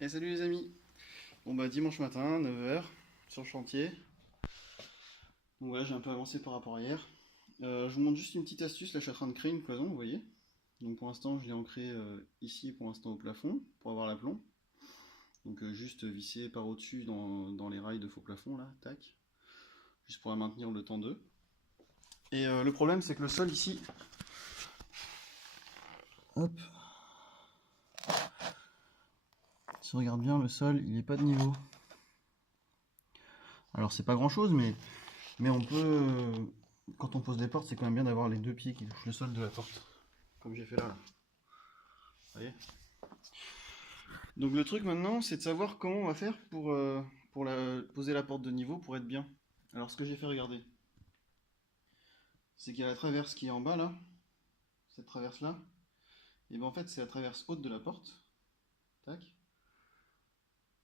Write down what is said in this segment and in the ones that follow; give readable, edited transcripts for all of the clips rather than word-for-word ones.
Et salut les amis. Bon bah dimanche matin, 9 h, sur le chantier. Donc voilà, j'ai un peu avancé par rapport à hier. Je vous montre juste une petite astuce, là je suis en train de créer une cloison, vous voyez. Donc pour l'instant je l'ai ancrée ici pour l'instant au plafond, pour avoir l'aplomb. Donc juste visser par au-dessus dans les rails de faux plafond là, tac. Juste pour la maintenir le temps d'eux. Et le problème c'est que le sol ici, hop, si on regarde bien le sol il n'est pas de niveau. Alors c'est pas grand chose mais on peut, quand on pose des portes, c'est quand même bien d'avoir les deux pieds qui touchent le sol de la porte, comme j'ai fait là. Vous voyez. Donc le truc maintenant, c'est de savoir comment on va faire pour poser la porte de niveau pour être bien. Alors ce que j'ai fait, regardez, c'est qu'il y a la traverse qui est en bas là, cette traverse là, et bien en fait c'est la traverse haute de la porte. Tac.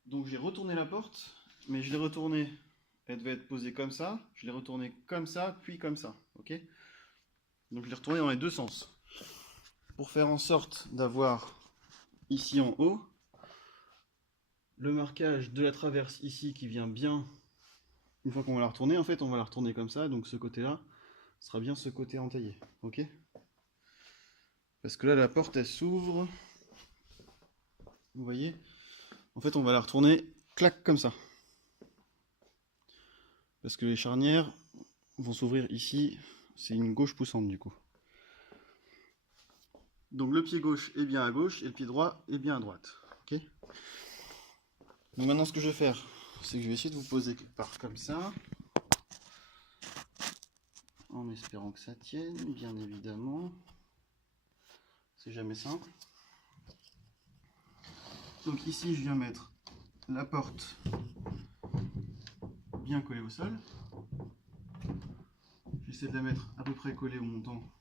Donc j'ai retourné la porte, mais je l'ai retournée, elle devait être posée comme ça, je l'ai retournée comme ça, puis comme ça, ok. Donc je l'ai retournée dans les deux sens. Pour faire en sorte d'avoir ici en haut le marquage de la traverse ici qui vient bien. Une fois qu'on va la retourner, en fait on va la retourner comme ça, donc ce côté là sera bien ce côté entaillé, ok. Parce que là la porte elle s'ouvre, vous voyez, en fait on va la retourner clac comme ça, parce que les charnières vont s'ouvrir ici, c'est une gauche poussante du coup. Donc le pied gauche est bien à gauche et le pied droit est bien à droite, ok. Donc maintenant ce que je vais faire, c'est que je vais essayer de vous poser quelque part comme ça, en espérant que ça tienne, bien évidemment. C'est jamais simple. Donc ici je viens mettre la porte bien collée au sol. J'essaie de la mettre à peu près collée au montant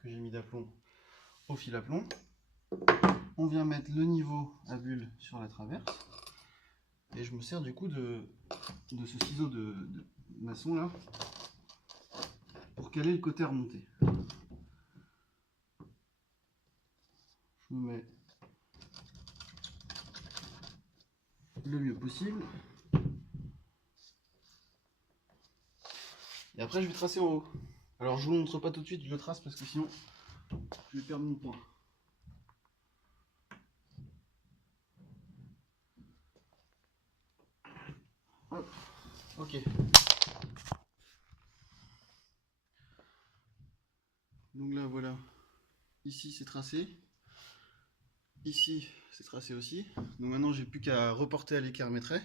que j'ai mis d'aplomb au fil à plomb. On vient mettre le niveau à bulle sur la traverse. Et je me sers du coup de ce ciseau de maçon là pour caler le côté remonté. Je me mets le mieux possible. Et après je vais tracer en haut. Alors je vous montre pas tout de suite, je le trace parce que sinon je vais perdre mon point. Hop, ok. Donc là voilà, ici c'est tracé, ici c'est tracé aussi. Donc maintenant j'ai plus qu'à reporter à l'équerre métré.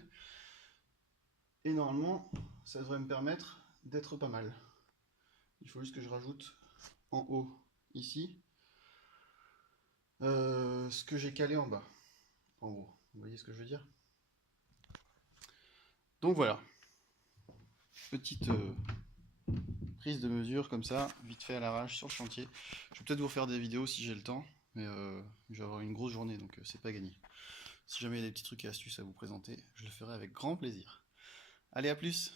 Et normalement ça devrait me permettre d'être pas mal. Il faut juste que je rajoute en haut ici ce que j'ai calé en bas. En gros, vous voyez ce que je veux dire? Donc voilà, petite prise de mesure comme ça, vite fait à l'arrache sur le chantier. Je vais peut-être vous refaire des vidéos si j'ai le temps, mais je vais avoir une grosse journée donc c'est pas gagné. Si jamais il y a des petits trucs et astuces à vous présenter, je le ferai avec grand plaisir. Allez, à plus!